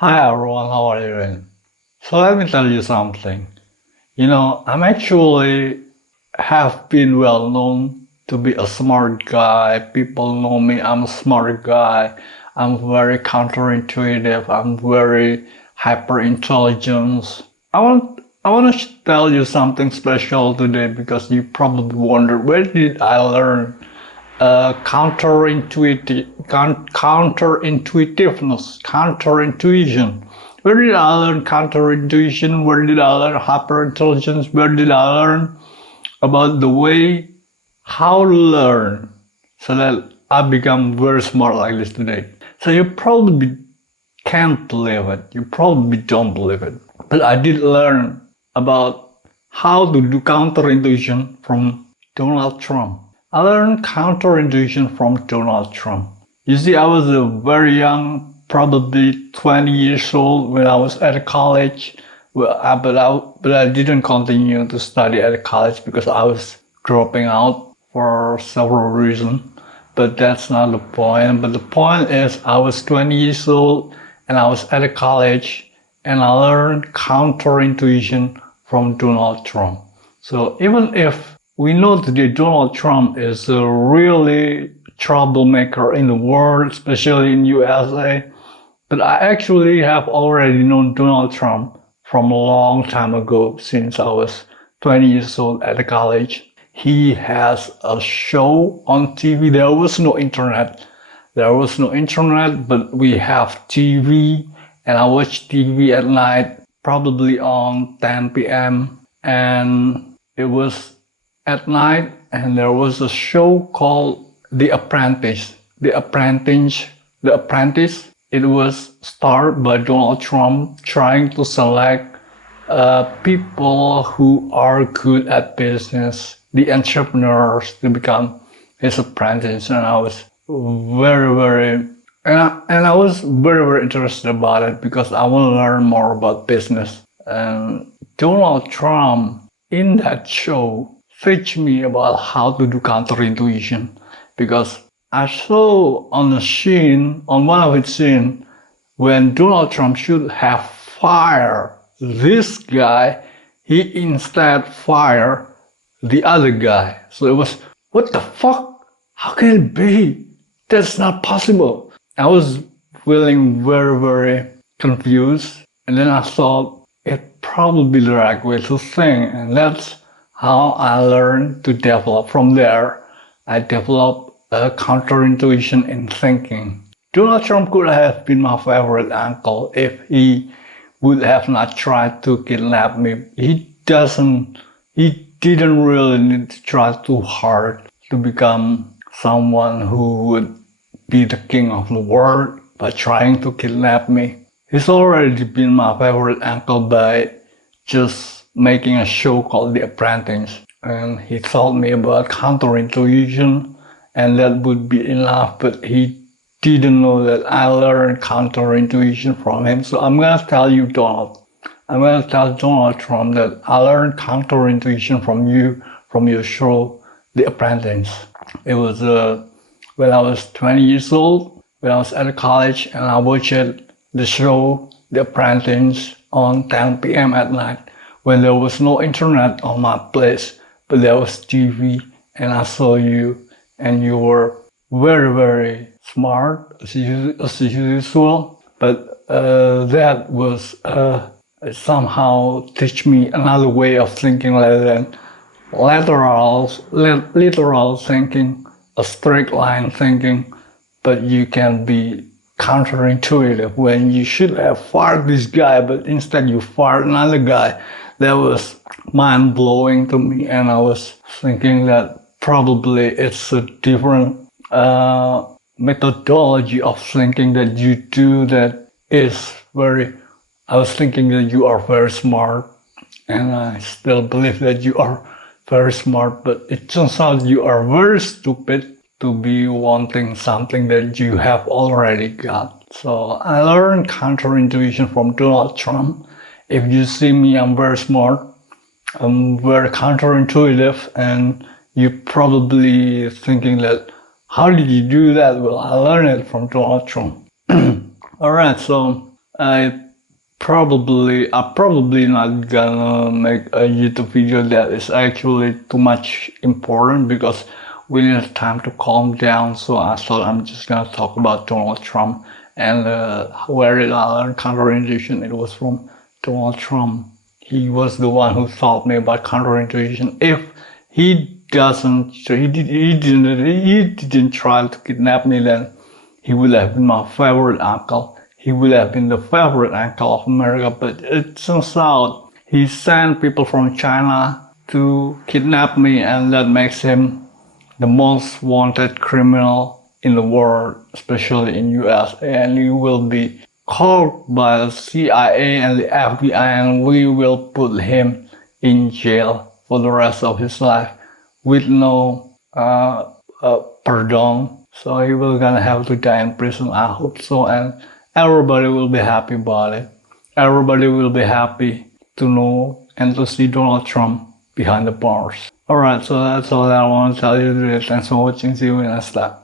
Hi everyone, how are you doing? So let me tell you something. I'm actually have been well known to be a smart guy. People know me, I'm a smart guy. I'm very counterintuitive. I'm very hyper intelligent. I want to tell you something special today because you probably wonder where did I learn counterintuitiveness, counterintuition. Where did I learn counterintuition? Where did I learn hyperintelligence? Where did I learn about the way how to learn so that I become very smart like this today? So you probably can't believe it. You probably don't believe it. But I did learn about how to do counterintuition from Donald Trump. I learned counterintuition from Donald Trump. You see, I was a very young, probably 20 years old when I was at college. But I didn't continue to study at college because I was dropping out for several reasons. But that's not the point. But the point is, I was 20 years old and I was at college and I learned counterintuition from Donald Trump. So even if we know today Donald Trump is a really troublemaker in the world, especially in USA, but I actually have already known Donald Trump from a long time ago since I was 20 years old at college. He has a show on TV. There was no internet. But we have TV, and I watch TV at night, probably on 10 p.m. And it was at night, and there was a show called The Apprentice. The Apprentice. It was started by Donald Trump trying to select people who are good at business, the entrepreneurs, to become his apprentice. And I was very interested about it because I want to learn more about business. And Donald Trump in that show teach me about how to do counterintuition because I saw on one of its scene, when Donald Trump should have fired this guy, he instead fired the other guy. So it was, what the fuck? How can it be? That's not possible. I was feeling very confused, and then I thought it probably the right way to think, and that's how I learned to develop. From there, I developed a counterintuition in thinking. Donald Trump could have been my favorite uncle if he would have not tried to kidnap me. He didn't really need to try too hard to become someone who would be the king of the world by trying to kidnap me. He's already been my favorite uncle by just making a show called The Apprentice. And he taught me about counterintuition, and that would be enough, but he didn't know that I learned counterintuition from him. So I'm gonna tell Donald Trump that I learned counterintuition from you, from your show, The Apprentice. It was when I was 20 years old, when I was at college, and I watched the show, The Apprentice, on 10 p.m. at night, when there was no internet on my place, but there was TV, and I saw you, and you were very smart as usual, but that was somehow teach me another way of thinking rather than literal thinking, a straight line thinking, but you can be counterintuitive when you should have fired this guy, but instead you fired another guy. That was mind blowing to me, and I was thinking that probably it's a different methodology of thinking that you do that is very. I was thinking that you are very smart, and I still believe that you are very smart, but it turns out you are very stupid to be wanting something that you have already got. So I learned counterintuition from Donald Trump. If you see me, I'm very smart, I'm very counterintuitive, and you're probably thinking that, how did you do that? Well, I learned it from Donald Trump. All right, so I'm probably not gonna make a YouTube video that is actually too much important because we need time to calm down. So I thought I'm just gonna talk about Donald Trump and where did I learn counterintuition? It was from Donald Trump. He was the one who taught me about counterintuition. If he didn't try to kidnap me, then he would have been my favorite uncle. He would have been the favorite uncle of America, but it turns out he sent people from China to kidnap me, and that makes him the most wanted criminal in the world, especially in US. And he will be called by the CIA and the FBI, and we will put him in jail for the rest of his life with no pardon. So he will gonna have to die in prison. I hope so, and everybody will be happy about it. Everybody will be happy to know and to see Donald Trump behind the bars. Alright, so that's all I want to tell you today. Thanks for watching. See you in the next time.